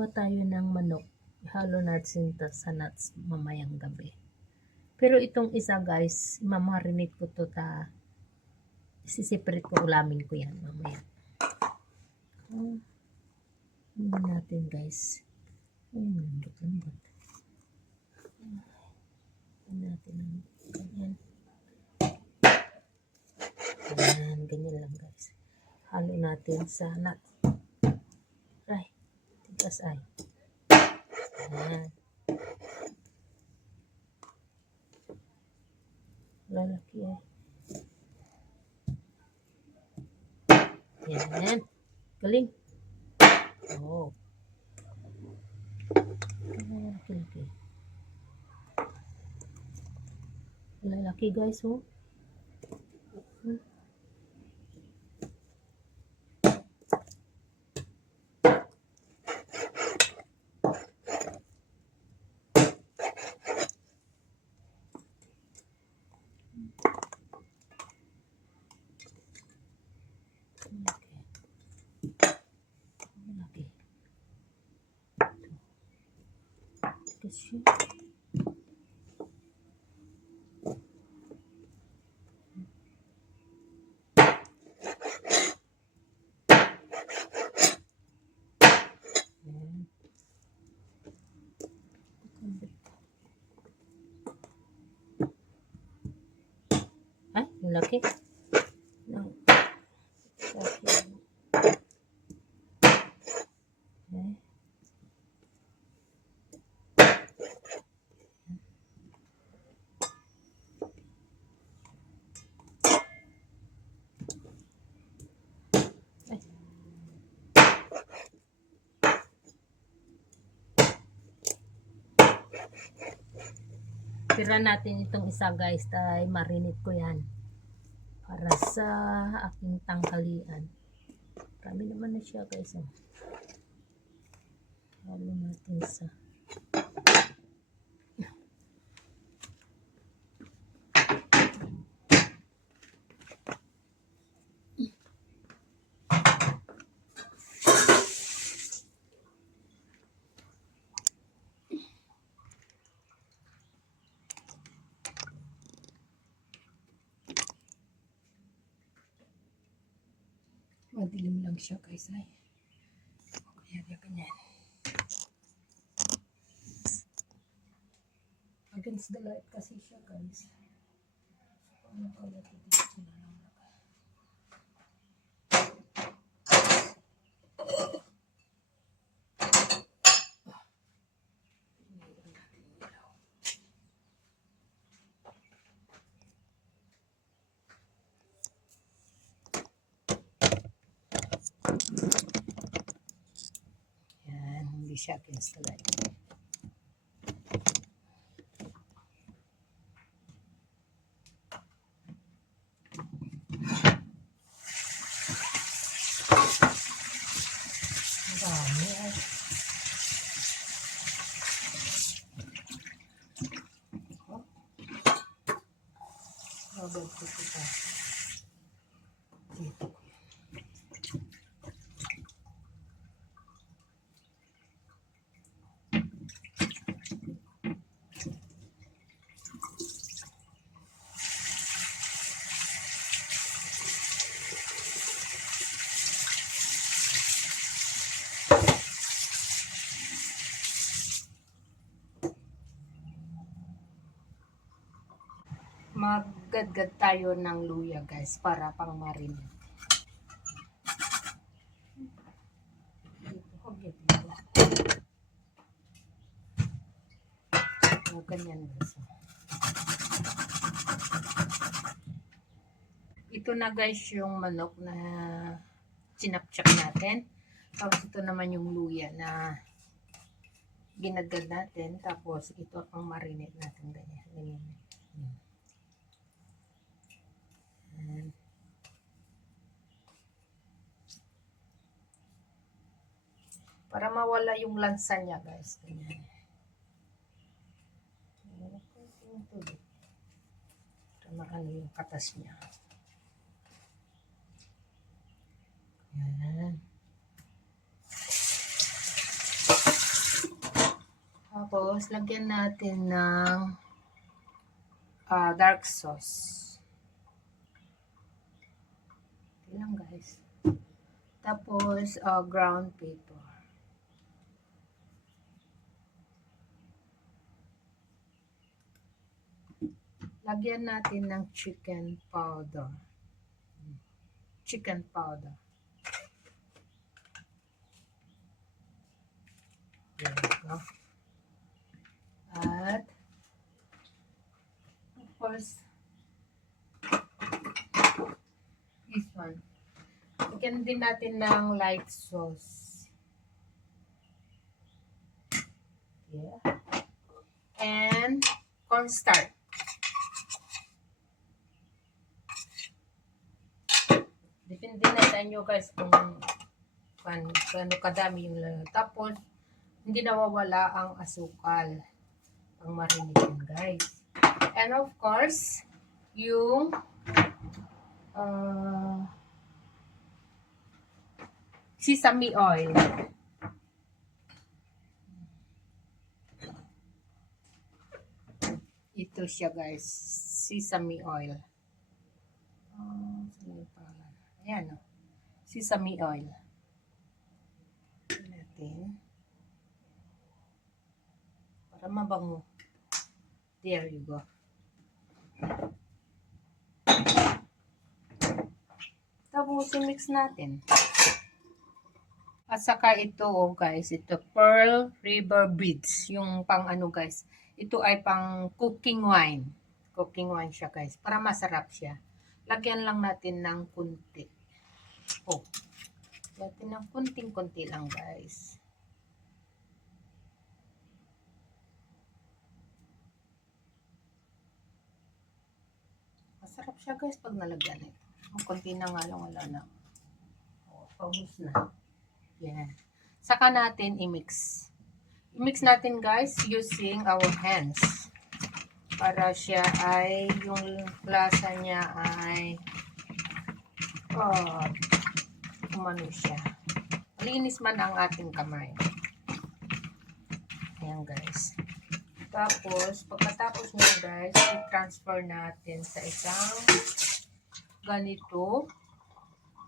maghiwa tayo ng manok. Ihalo natin sa nuts mamayang gabi. Pero itong isa guys, mamarinate ko to isiseparate ko, ulamin ko yan mamaya. Hindi natin guys. Lambot. Hindi natin ang ganyan. Ganyan lang guys. Halo natin sa nuts. Ay, tigas ay. Ayan. Lalaki eh. Yan. Galing. Oh. Lalaki. Lalaki guys, oh. Kasi ay, yung laki. No. Okay. Tira natin itong isa guys, dahil marinate ko yan para sa aking tanghalian. Marami naman na siya guys. Halo natin sa madilim lang siya guys ay. Kaya ganyan. Against the light kasi siya guys. Ano pala dito sila lang lagay. Yan, hindi siya against the light. Dami ay. Bagay ko ito. Dito. Maggadgad tayo ng luya guys para pang marinate. O, ganyan guys. Ito na guys yung manok na sinapchak natin. Tapos ito naman yung luya na ginagad natin. Tapos ito ang marinate natin. Ganyan. Para mawala yung lansa niya guys. Ganyan. Para maano yung katas niya. Yan. Tapos, lagyan natin ng dark sauce. Ito lang guys. Tapos, ground pepper. Lagyan natin ng chicken powder. Chicken powder. There we go. At, of course, this one. Lagyan din natin ng light sauce. Yeah. And cornstarch. Depende na sa inyo guys kung paano kadami yung lalo. Tapos, hindi nawawala ang asukal. Ang marinate guys. And of course, yung sesame oil. Ito siya guys. Sesame oil. Ayan o. Sesame oil. Natin. Para mabango. There you go. Tapos i-mix natin. At saka ito guys, ito Pearl River Beads. Yung pang ano guys, ito ay pang cooking wine. Cooking wine siya guys, para masarap siya. Lagyan lang natin ng kunti. Oh, lagyan ng kunting-kunti lang guys. Masarap siya guys pag nalagyan ito. Ang konti na nga lang, wala na. Oh, paubos na. Yan. Saka natin i-mix. I-mix natin guys using our hands. Para siya ay, yung lasa niya ay umano siya. Malinis man ang ating kamay. Ayan guys. Tapos, pagkatapos nyo guys, i-transfer natin sa isang ganito.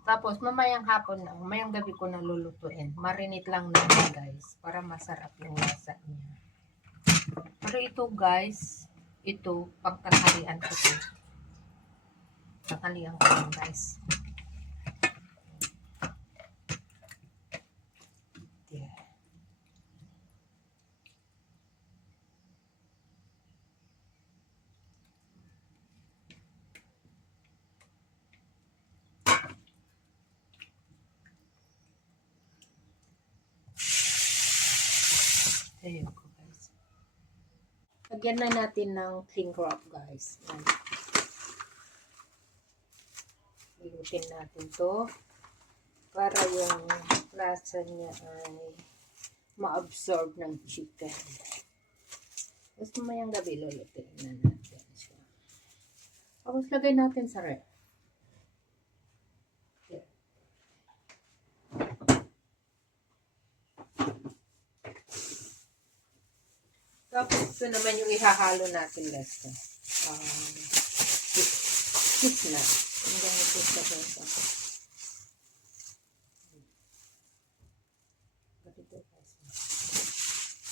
Tapos, mamayang hapon na, mamayang gabi ko na lulutuin. Marinate lang natin guys, para masarap yung lasa niya. Pero ito guys, ito, pagtanghalian ko ito. Tanghalian ko lang guys. Yeah. Ayan ko guys. Lagyan na natin ng cling wrap guys. Ilutin natin to para yung lasa niya ay ma-absorb ng chicken. Tapos mamayang gabi lulutin na natin siya. Tapos lagay natin sa ref. Tapos ito naman yung ihahalo natin guys. Cheese na. Ang ganyan cheese na ito.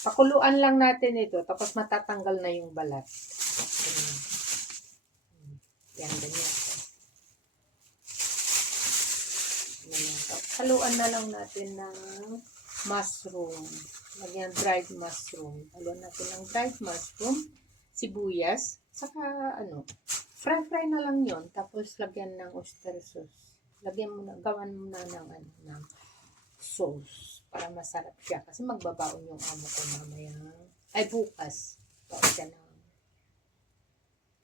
Pakuluan lang natin ito. Tapos matatanggal na yung balat. Yan, ganyan. Haluan na lang natin ng mushroom. Lagyan dried mushroom. Haluan natin ng dried mushroom, sibuyas, saka fry na lang yon. Tapos lagyan ng oyster sauce. Lagyan mo na, gawan mo na ng sauce para masarap siya. Kasi magbabaon yung amo ko mamaya. Ay, bukas. Baon siya ng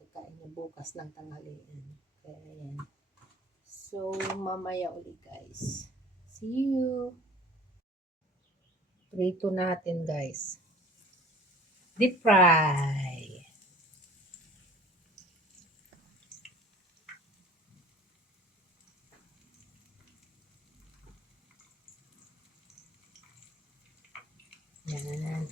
pagkain niya bukas ng tanghalian. Kaya yan. So, mamaya ulit guys. See you! Prito natin guys. Deep fry. Yan.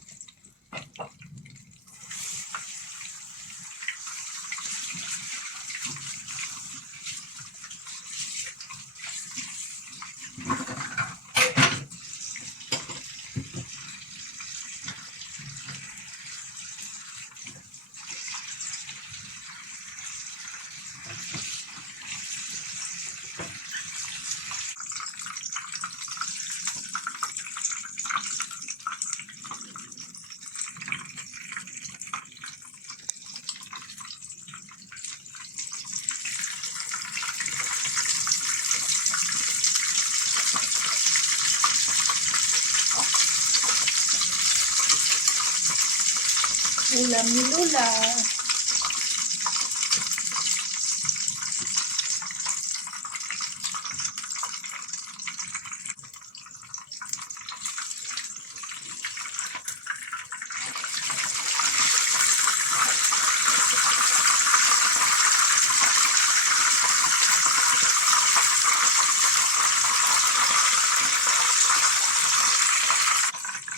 Ulam ni Lola.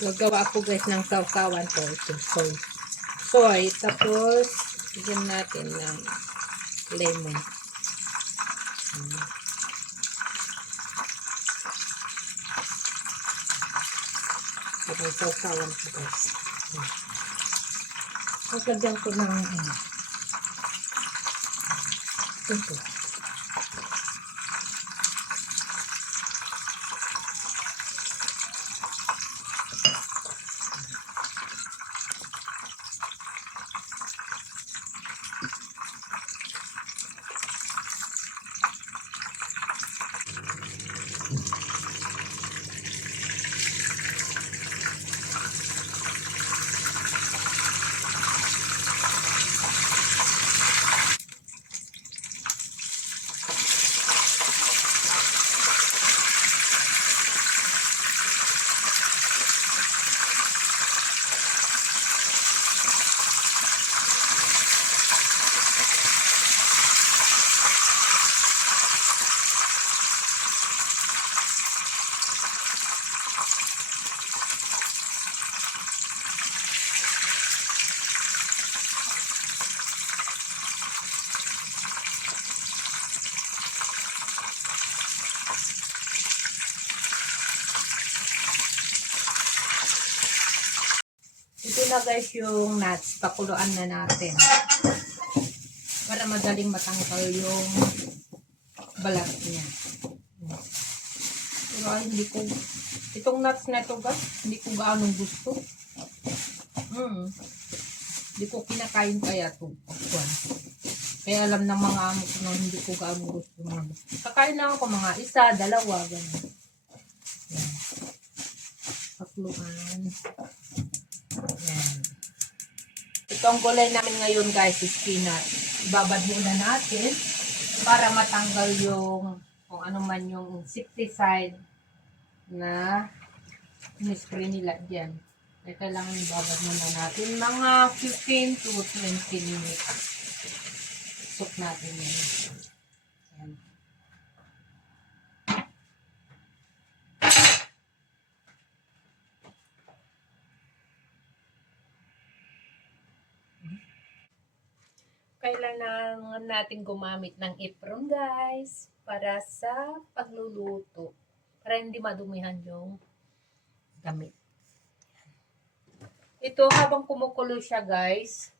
Nagawa ako guys ng sausawan ko. Ito, soy. Tapos, bigyan natin ng lemon. Ito ang sausawan ko guys. Pagkagyan ko ng ito. Ito na guys yung nuts. Pakuluan na natin. Para madaling matanggal yung balat niya. Pero ay, hindi ko, itong nuts na ito guys, hindi ko gaano gusto. Hindi ko kinakain kaya ito. Kaya alam ng mga amo ko na hindi ko gaano gusto. Kakain lang ako mga isa, dalawa, ganun. Yan. Pakuluan. Yan. Ito ang gulay namin ngayon guys, is peanut. Ibabad muna natin para matanggal yung kung ano man yung insecticide na in-spray nila dyan. Kaya kailangan ibabad muna natin mga 15 to 20 minutes. Sok natin yan. Yan. Kailangan natin gumamit ng apron guys para sa pagluluto. Para hindi madumihan yung damit. Ito habang kumukulo siya guys,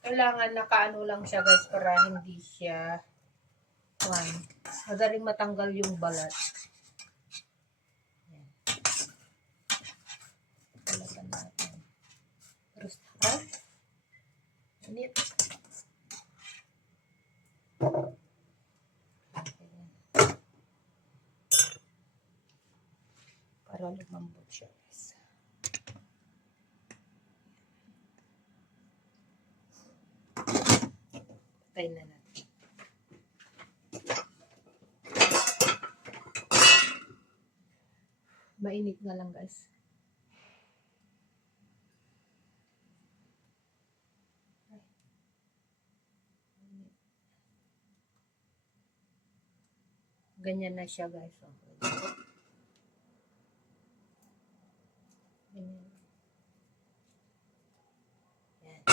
kailangan nakaano lang siya guys para hindi siya madaling matanggal yung balat. Balatan natin. Terus init. Para lumambot siya guys. Patay na natin. Mainit nga lang guys. Ganyan na siya guys. Ganyan. Yan.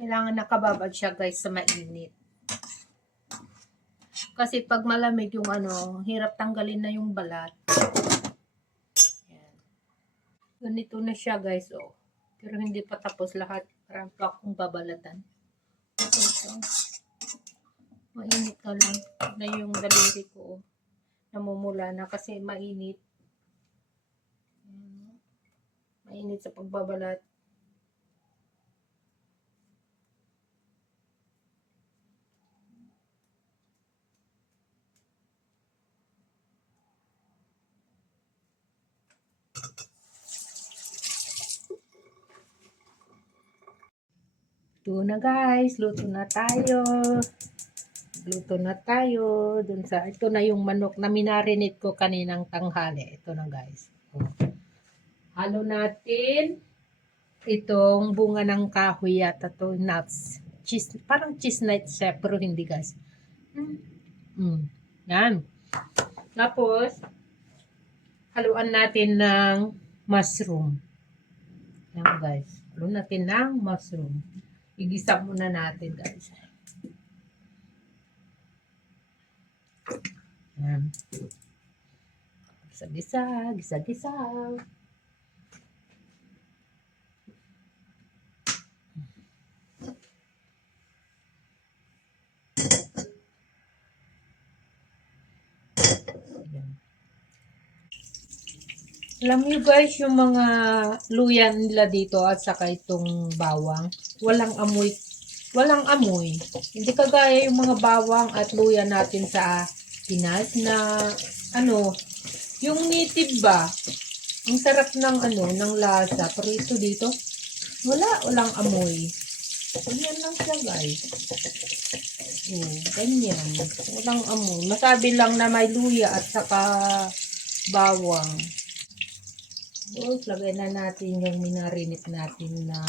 Kailangan nakababad siya guys sa mainit. Kasi pag malamig yung hirap tanggalin na yung balat. Yan. Ganito na siya guys, oh. Pero hindi pa tapos lahat. Parang pa akong babalatan. Ito. Mainit na lang. Na yung daliri ko, oh. Namumula na kasi mainit. Mainit sa pagbabalat. Ito na guys, luto na tayo. Luto na tayo. Ito na yung manok na minarinate ko kaninang tanghali. Ito na guys. Oh. Halo natin itong bunga ng kahoy yata to, nuts. Parang cheese nuts siya, pero hindi guys. Yan. Tapos, haluan natin ng mushroom. Yan guys. Haluan natin ng mushroom. Igisa muna natin guys. Yan. Gisa-gisa, gisa-gisa. Alam niyo guys, yung mga luya nila dito at saka itong bawang, walang amoy. Walang amoy. Hindi kagaya yung mga bawang at luya natin sa Pinas na yung native ba? Ang sarap ng ng lasa. Pero ito dito, walang amoy. Ganyan lang siya guys. Ganyan. Walang amoy. Masabi lang na may luya at saka bawang. Lagay na natin yung minarinate natin na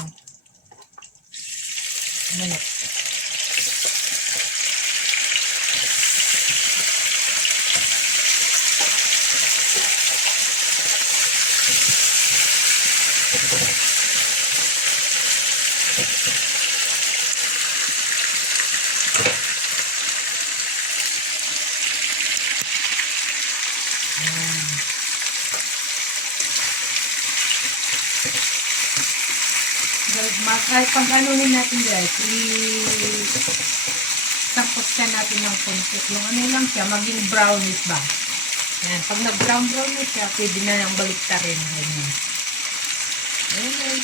manok. Kahit pag-anuhin natin guys, i-tapos ka natin ng konti. Yung lang siya, maging brownish ba? Yan. Pag nag-brownish siya, pwede na yung baliktarin. Ganyan. Ayan.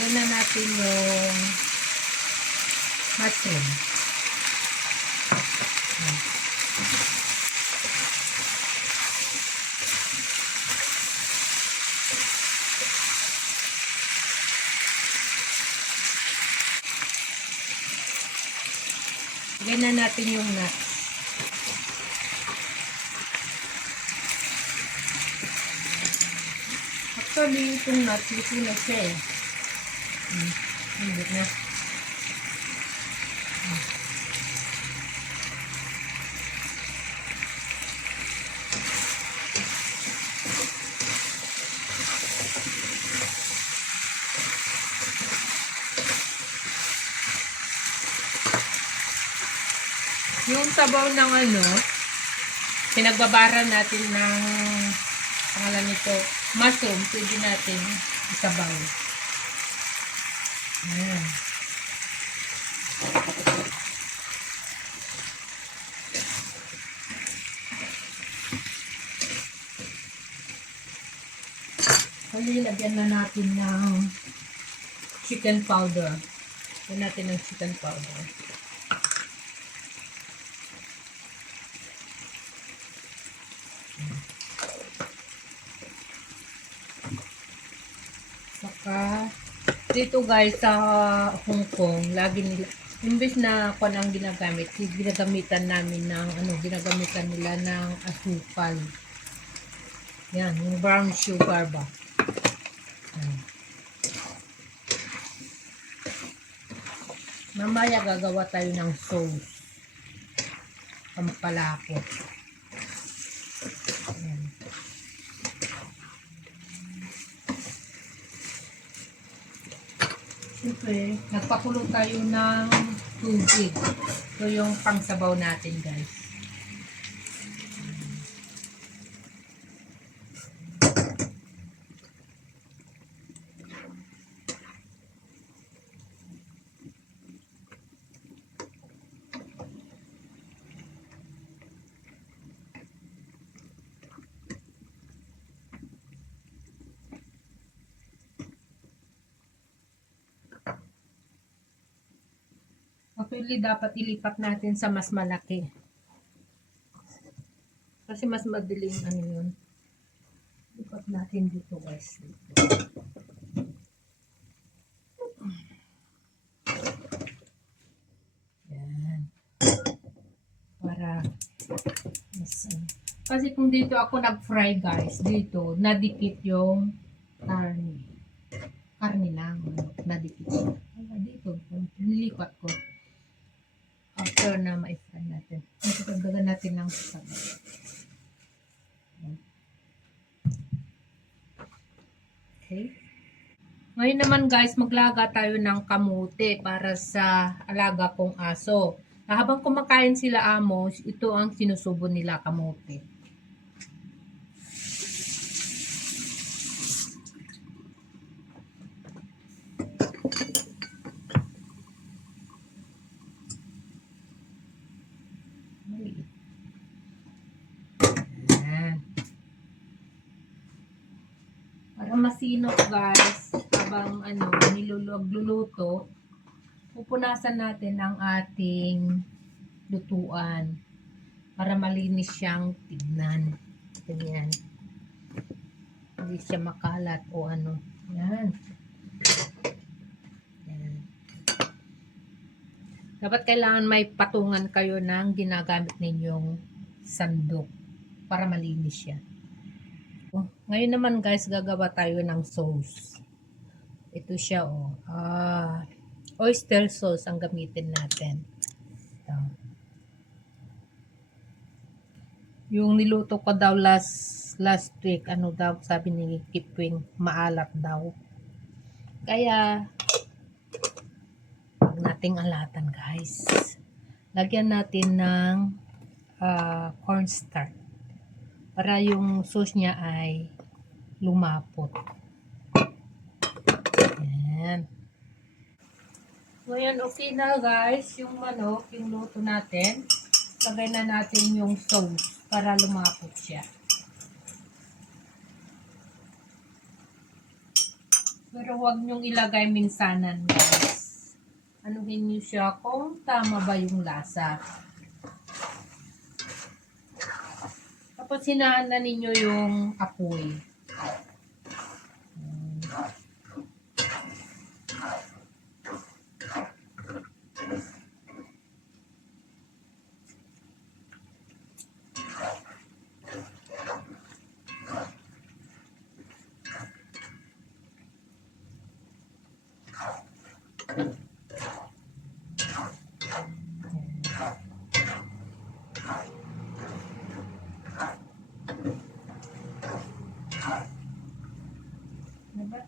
Doon na natin yung mushroom. Lagyan na natin yung nuts. Actually, itong nuts, luto na siya eh. Hindi na. Yung sabaw ng pinagbabara natin ng pangalan nito, mushroom, pwede natin isabaw. Ayan. Lagyan na natin ng chicken powder. Lagyan natin ng chicken powder. Saka dito guys sa Hong Kong, lagi nila Imbes na kung ang ginagamit, ginagamitan namin ng ginagamitan nila ng asukal. Yan, yung brown sugar ba? Yan. Mamaya gagawa tayo ng sauce. Pampalapot. Yan. Siyempre, nagpakulo tayo ng tubig. Ito yung pangsabaw natin, guys. Actually, dapat ilipat natin sa mas malaki. Kasi mas madaling yun. Lipat natin dito, guys. Dito. Yan. Para mas, kasi kung dito ako nag-fry, guys, dito, nadikit yung karne. Karne lang. Nadikit siya. Dito, nilipat ko. After na ma-fry natin. Kasi pagdagan natin ng sabaw. Okay. Ngayon naman guys, maglaga tayo ng kamote para sa alaga kong aso. Habang kumakain sila amos, ito ang sinusubo nila kamote. Para masinok guys, habang niluluto, pupunasan natin ang ating lutuan para malinis siyang tignan. Ganyan. Hindi siya makalat o ano. Yan. Yan. Dapat kailangan may patungan kayo ng ginagamit ninyong sandok para malinis siya. Ngayon naman guys, gagawa tayo ng sauce. Ito siya oyster sauce ang gamitin natin. Ito. Yung niluto ko daw last week, sabi ni Kipwing, maalat daw. Kaya, huwag nating alatan guys. Lagyan natin ng cornstarch para yung sauce niya ay lumapot. Yan. Ngayon, okay na guys, yung manok, yung luto natin. Lagay na natin yung sauce para lumapot siya. Pero huwag nyong ilagay minsanan guys. Anuhin nyo siya kung tama ba yung lasa. Tapos hinaan na ninyo yung apoy. Diba?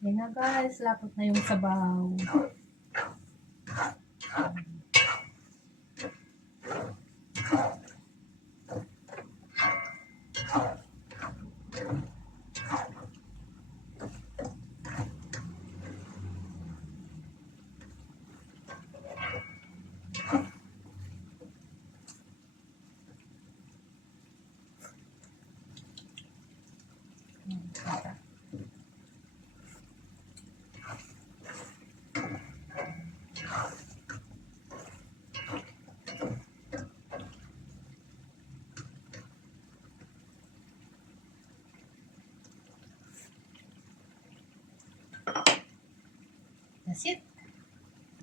Yan na guys, lapot na yung sabaw. That's it.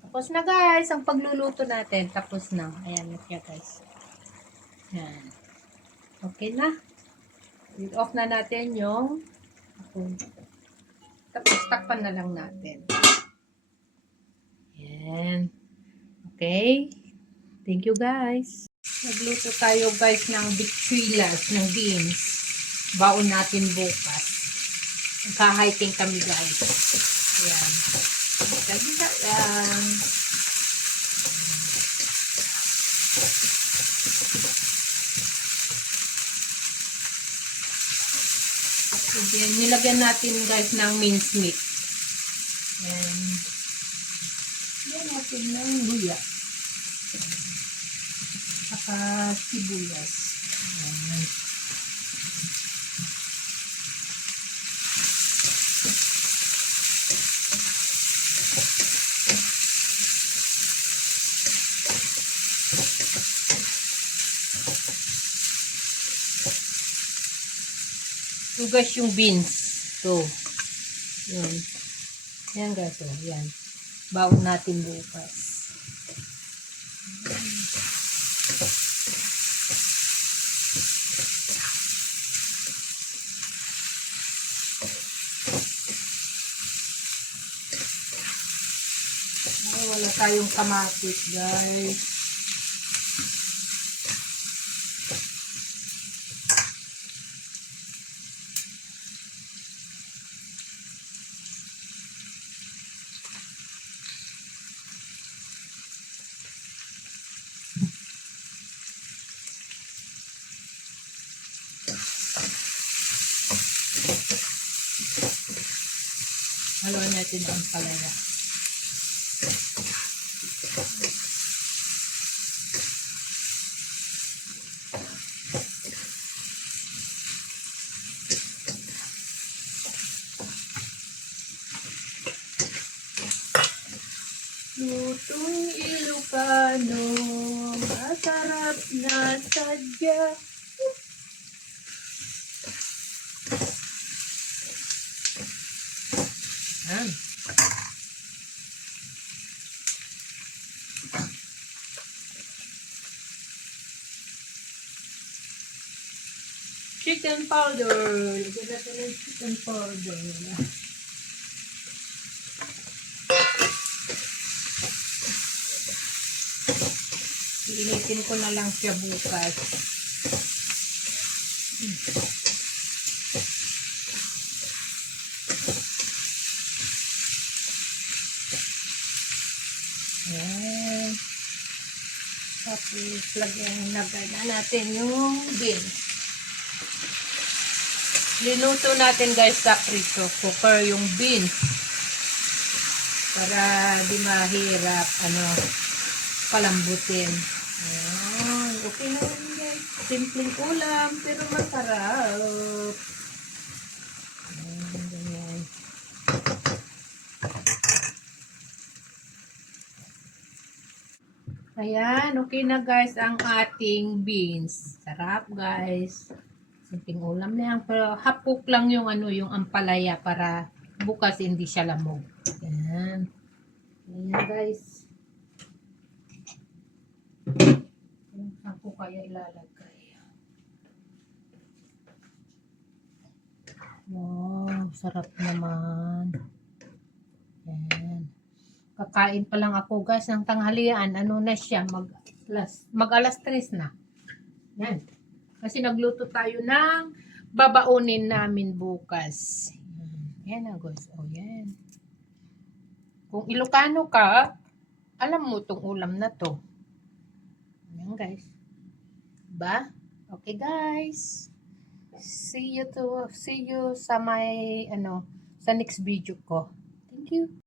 Tapos na guys, ang pagluluto natin. Tapos na. Ayan na siya guys. Ayan. Okay na. I-off na natin yung tapos takpan na lang natin. Ayan. Okay. Thank you guys. Nagluto tayo guys ng bichuelas, ng beans. Baon natin bukas. Nagka-hiking kami guys. Ayan. Kagisa lang. Ayan. Nilagyan natin guys ng mincemeat. Ayan. Ayan natin ng luya. Saka sibuyas. Ayan. Ito guys yung beans. Ito. Yan. Yan guys. Oh. Yan. Baon natin bukas. Ay, wala tayong kamatis guys. Haluan natin ang palaya. Lutong Ilocano, masarap na sadya. Ayan. Chicken powder. Lagyan natin ng chicken powder. Iinitin ko na lang siya bukas. Ayan. Tapos lagyan na natin yung beans. Linuto natin guys sa pressure cooker yung beans. Para di mahirap palambutin. Ayan. Okay na yan guys. Simpleng ulam pero masarap. Ayan, ganyan. Ayan, okay na guys ang ating beans. Sarap guys. Simpleng ulam na yan. Pero hapok lang yung yung ampalaya para bukas hindi siya lamog. Ayan. Ayan guys. Saan ko kaya ilalagay? Wow, sarap naman. Ayan. Kakain pa lang ako guys ng tanghalian. Ano na siya? Mag alas 3 na. Yan. Kasi nagluto tayo ng babaunin namin bukas. Yan na guys. O yan. Kung Ilocano ka, alam mo tong ulam na to. Yan guys. Diba? Okay guys. See you sa may sa next video ko. Thank you.